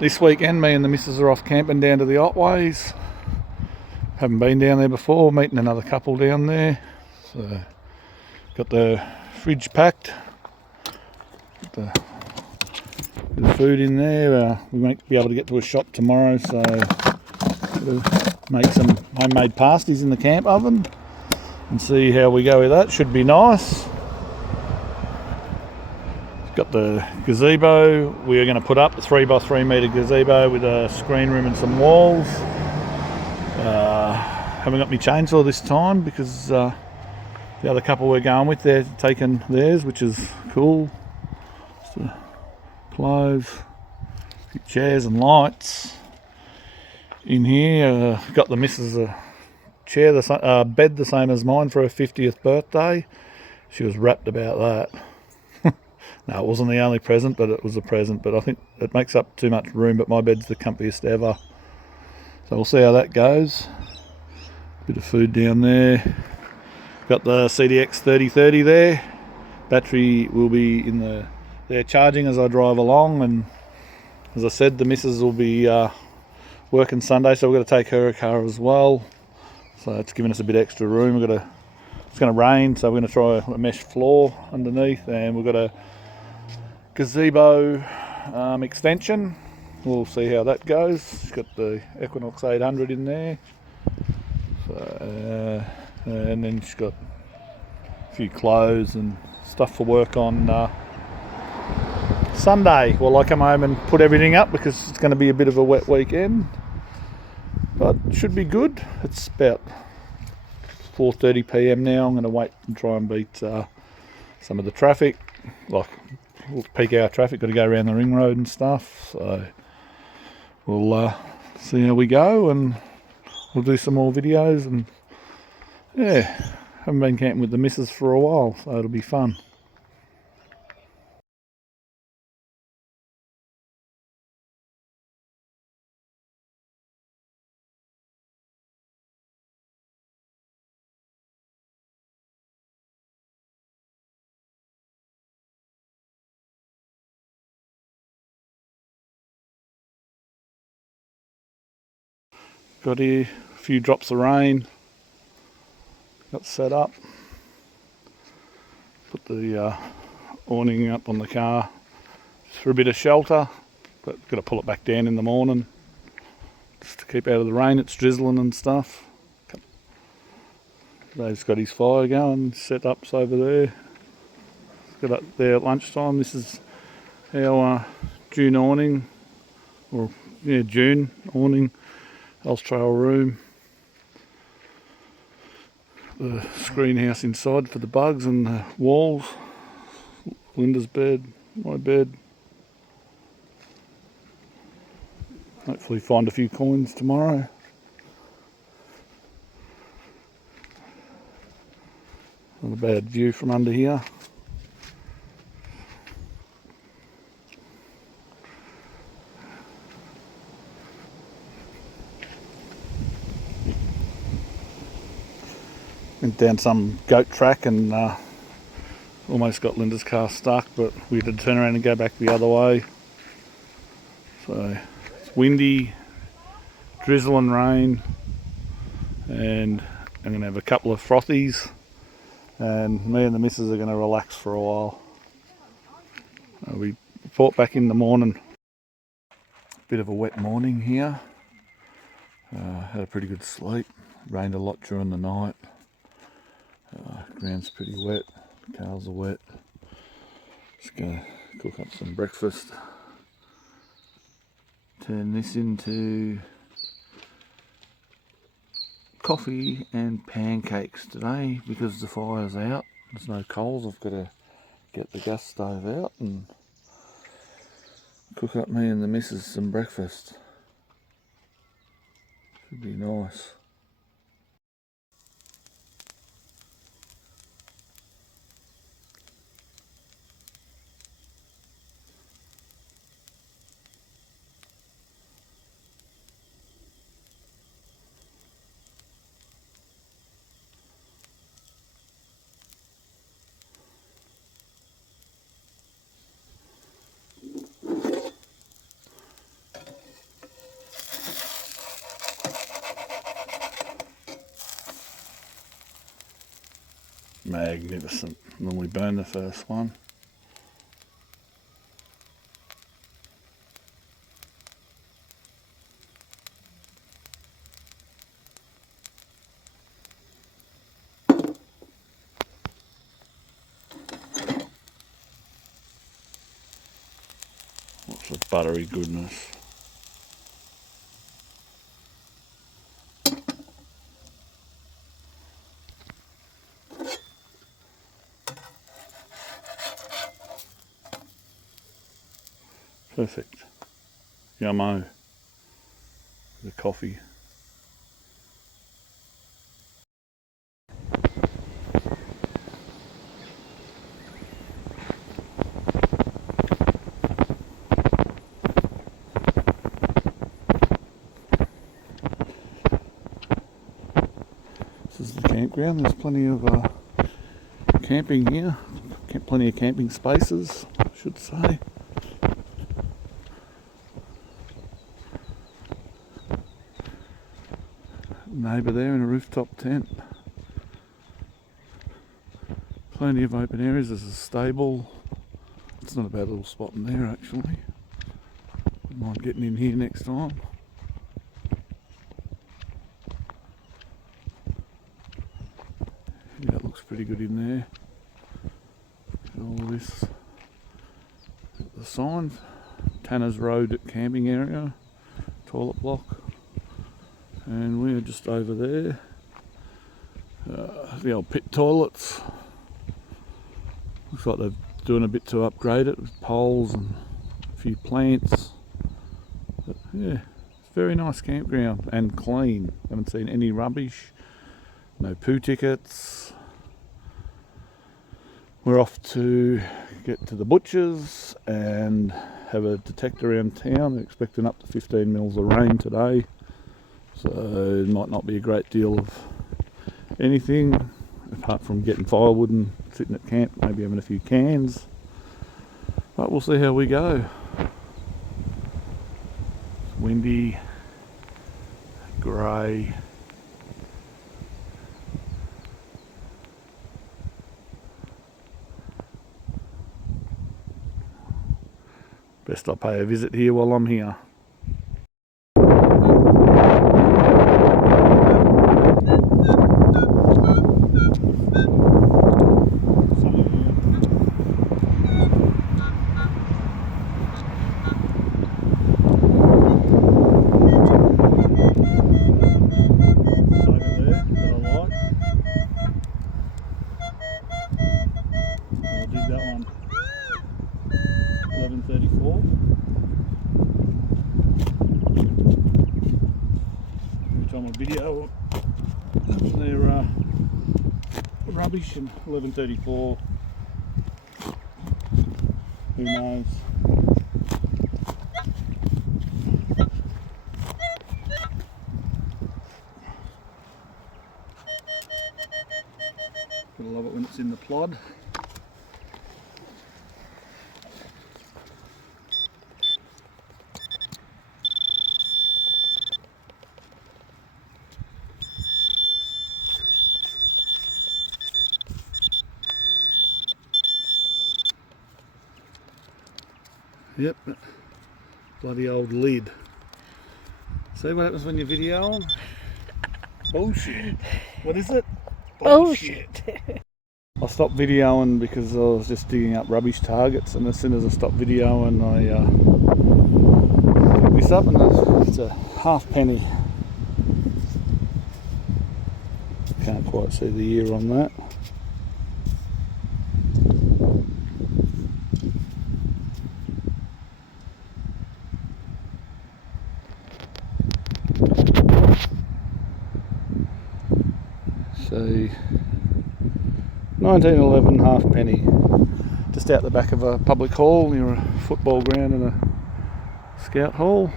This weekend, me and the missus are off camping down to the Otways. Haven't been down there before, meeting another couple down there. So, got the fridge packed. Got the food in there. We might be able to get to a shop tomorrow, so we'll make some homemade pasties in the camp oven and see how we go with that. Should be nice. Got the gazebo. We are going to put up the 3x3 metre gazebo with a screen room and some walls. Haven't got my chainsaw this time because the other couple we're going with, they're taking theirs, which is cool. Just clothes, a few chairs and lights in here. Got the missus a chair, bed the same as mine for her 50th birthday. She was rapt about that. No, it wasn't the only present, but it was a present. But I think it makes up too much room, but my bed's the comfiest ever. So we'll see how that goes. Bit of food down there. Got the CDX 3030 there. Battery will be in there charging as I drive along. And as I said, the missus will be working Sunday, so we've got to take her a car as well. So it's giving us a bit extra room. It's going to rain, so we're going to try a mesh floor underneath, and we've got a gazebo extension. We'll see how that goes. It's got the Equinox 800 in there. So, and then she's got a few clothes and stuff for work on Sunday. Well, I come home and put everything up because it's going to be a bit of a wet weekend. But it should be good. It's about 4:30 p.m. now. I'm going to wait and try and beat some of the traffic. Like, peak hour traffic, got to go around the ring road and stuff. So we'll see how we go, and we'll do some more videos. And yeah, haven't been camping with the missus for a while, so it'll be fun. Got here a few drops of rain. Got set up. Put the awning up on the car just for a bit of shelter, but got to pull it back down in the morning just to keep out of the rain. It's drizzling and stuff. Dave's got his fire going, set ups over there. Got up there at lunchtime. This is our June awning, or yeah, June awning. Else trail room. The screen house inside for the bugs, and the walls. Linda's bed, my bed. Hopefully find a few coins tomorrow. Not a bad view from under here. Went down some goat track and almost got Linda's car stuck, but we had to turn around and go back the other way. So it's windy, drizzle and rain, and I'm going to have a couple of frothies, and me and the missus are going to relax for a while. We report back in the morning. Bit of a wet morning here. Had a pretty good sleep. Rained a lot during the night. Ground's pretty wet, cars are wet. Just gonna cook up some breakfast. Turn this into coffee and pancakes today because the fire's out. There's no coals. I've got to get the gas stove out and cook up me and the missus some breakfast. Should be nice. magnificent. And then we burn the first one. Lots of buttery goodness. Perfect. Yummo. The coffee. This is the campground. There's plenty of camping here. Plenty of camping spaces, I should say. Neighbour there in a rooftop tent. Plenty of open areas. There's a stable. It's not a bad little spot in there actually. Wouldn't mind getting in here next time. Yeah, that looks pretty good in there. All this. The sign. Tanner's Road camping area. Toilet block. And we're just over there. The old pit toilets. Looks like they're doing a bit to upgrade it with poles and a few plants. But yeah, it's a very nice campground and clean. Haven't seen any rubbish. No poo tickets. We're off to get to the butchers and have a detector around town. They're expecting up to 15 mils of rain today. So it might not be a great deal of anything apart from getting firewood and sitting at camp, maybe having a few cans. But we'll see how we go. It's windy, grey. Best I pay a visit here while I'm here. Video they're rubbish and 11:34. Who knows? Gotta love it when it's in the plod. Yep, bloody old lid. See what happens when you video on? Bullshit. What is it? Bullshit. I stopped videoing because I was just digging up rubbish targets, and as soon as I stopped videoing I picked this up, and it's a halfpenny. Can't quite see the year on that. So 1911 halfpenny, just out the back of a public hall near a football ground and a scout hall.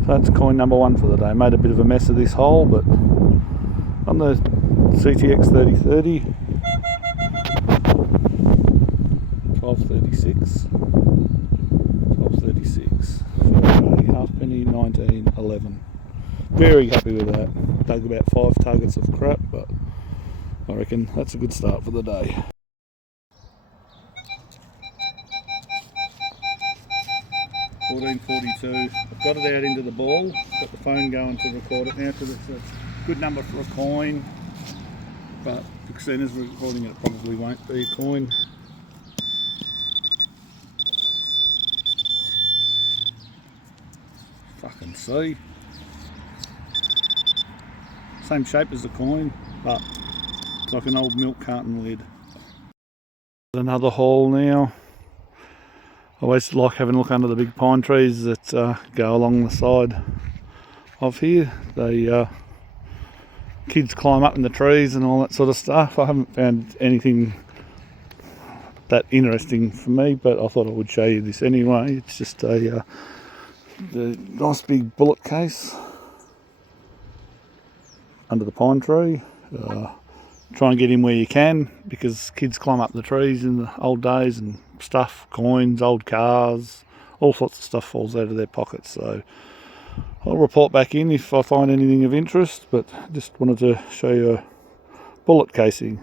So that's coin number one for the day. Made a bit of a mess of this hole, but on the CTX 3030, 1236 for a halfpenny, 1911. Very happy with that. Dug about 5 targets of crap, but I reckon that's a good start for the day. $14.42. I've got it out into the ball, got the phone going to record it now because it's a good number for a coin, but because soon as we're recording it probably won't be a coin. Fucking see. Same shape as the coin, but it's like an old milk carton lid. Another hole now. I always like having a look under the big pine trees that go along the side of here. They kids climb up in the trees and all that sort of stuff. I haven't found anything that interesting for me, but I thought I would show you this anyway. It's just a the nice big bullet case under the pine tree. Try and get in where you can because kids climb up the trees in the old days and stuff, coins, old cars, all sorts of stuff falls out of their pockets. So I'll report back in if I find anything of interest, but just wanted to show you a bullet casing.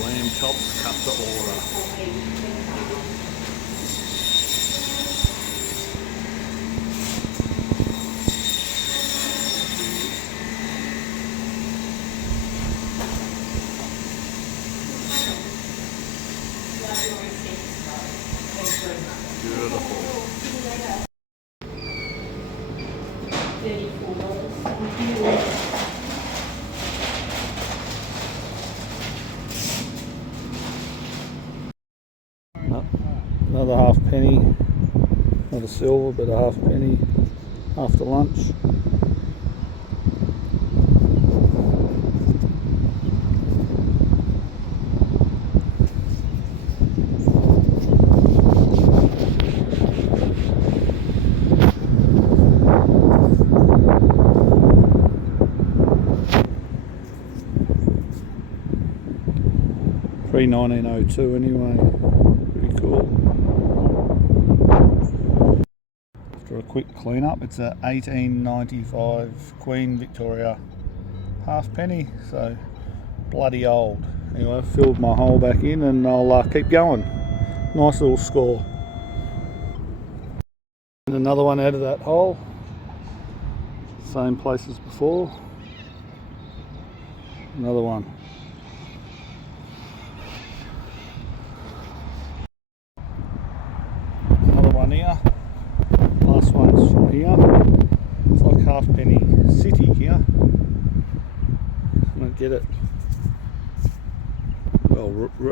Lamb chops cut to order. Another half penny, not a silver but a half penny after lunch. $3.19.02 anyway, pretty cool. After a quick clean up, it's a 1895 Queen Victoria half penny, so bloody old. Anyway, I've filled my hole back in and I'll keep going. Nice little score. And another one out of that hole, same place as before. Another one. Another one here. Last one's from here. It's like half penny city here. I don't get it.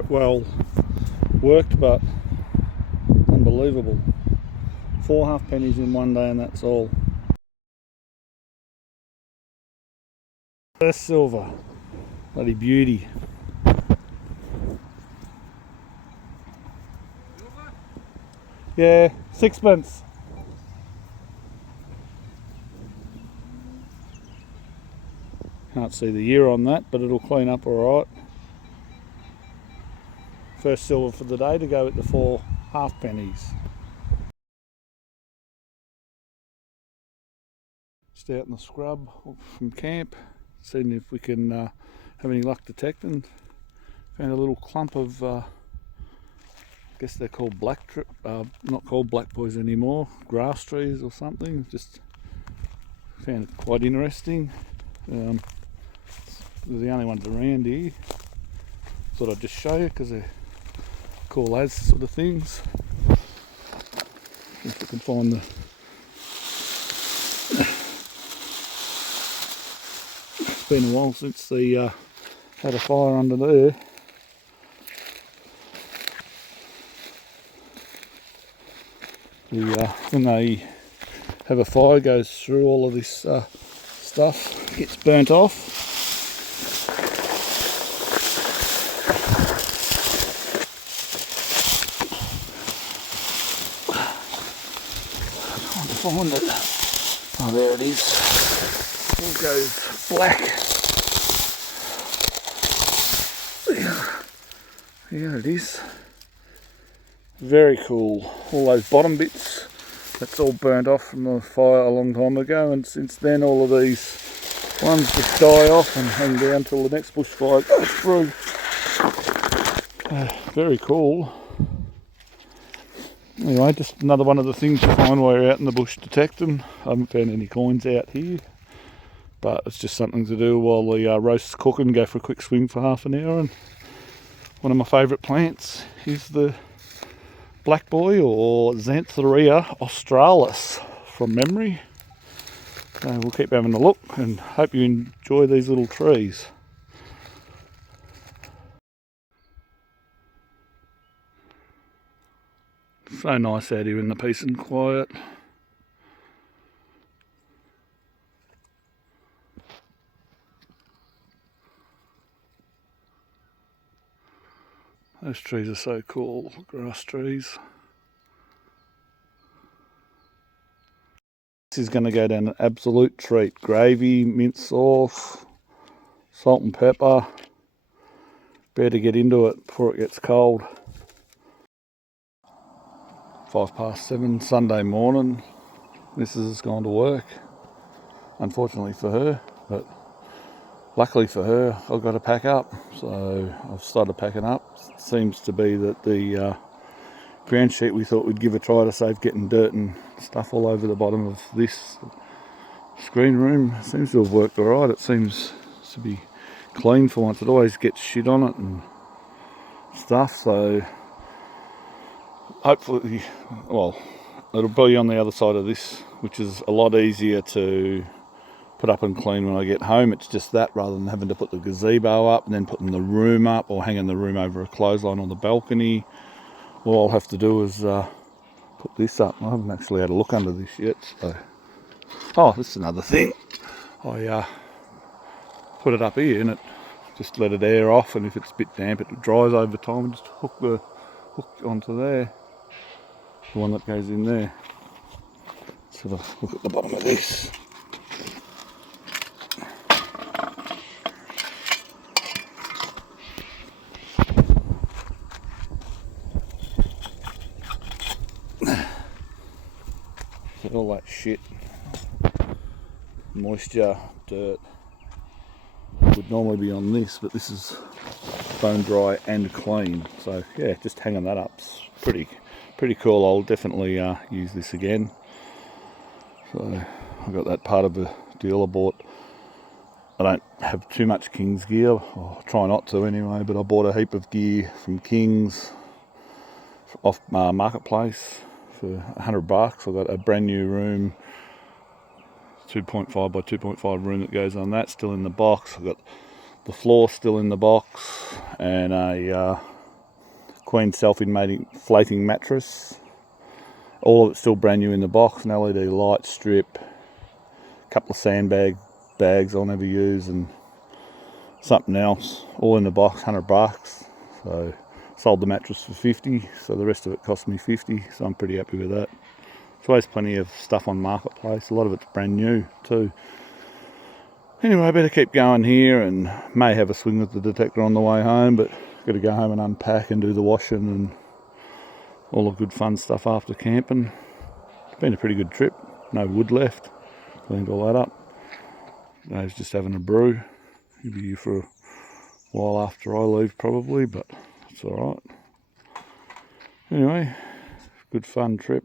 Well worked, but unbelievable. 4 half pennies in one day and that's all. First silver. Bloody beauty. Yeah, 6pence. Can't see the year on that, but it'll clean up alright. First silver for the day to go with the 4 half pennies. Just out in the scrub from camp, seeing if we can have any luck detecting. Found a little clump of, I guess they're called not called black boys anymore, grass trees or something. Just found it quite interesting. They're the only ones around here. Thought I'd just show you because they're cool as sort of things. If we can find the it's been a while since they had a fire under there. When they have a fire, goes through all of this stuff, gets burnt off. Find it. Oh, there it is. It goes black. Here it is. Very cool. All those bottom bits, that's all burnt off from the fire a long time ago, and since then all of these ones just die off and hang down till the next bushfire goes through. Very cool. Anyway, just another one of the things you find while you're out in the bush detecting. I haven't found any coins out here, but it's just something to do while the roast's cooking. Go for a quick swing for half an hour. And one of my favourite plants is the black boy, or Xanthorrhoea australis from memory. So we'll keep having a look and hope you enjoy these little trees. So nice out here in the peace and quiet. Those trees are so cool, grass trees. This is going to go down an absolute treat. Gravy, mint sauce, salt and pepper. Better get into it before it gets cold. 7:05 Sunday morning. Mrs. has gone to work. Unfortunately for her, but luckily for her, I've got to pack up. So I've started packing up. It seems to be that the ground sheet we thought we'd give a try to save getting dirt and stuff all over the bottom of this screen room seems to have worked alright. It seems to be clean for once. It always gets shit on it and stuff, so hopefully, well, it'll be on the other side of this, which is a lot easier to put up and clean when I get home. It's just that, rather than having to put the gazebo up and then putting the room up or hanging the room over a clothesline on the balcony. All I'll have to do is put this up. I haven't actually had a look under this yet, so. Oh, this is another thing. I put it up here and it just let it air off, and if it's a bit damp it dries over time, and just hook the hook onto there, the one that goes in there. Let's have a look at the bottom of this. So all that shit, moisture, dirt, would normally be on this, but this is bone dry and clean. So yeah, just hanging that up's pretty cool. I'll definitely use this again. So I've got that part of the deal I bought. I don't have too much King's gear, or try not to anyway, but I bought a heap of gear from King's off Marketplace for $100. I got a brand new room, 2.5 by 2.5 room that goes on that, still in the box. I've got the floor still in the box, and a Queen self-inflating mattress. All of it's still brand new in the box. An LED light strip, a couple of bags I'll never use, and something else, all in the box, $100. So sold the mattress for 50, so the rest of it cost me 50, so I'm pretty happy with that. There's always plenty of stuff on Marketplace. A lot of it's brand new too. Anyway, I better keep going here, and may have a swing with the detector on the way home, but got to go home and unpack and do the washing and all the good fun stuff after camping. It's been a pretty good trip. No wood left. Cleaned all that up. Dave's just having a brew. He'll be here for a while after I leave probably, but it's alright. Anyway, good fun trip.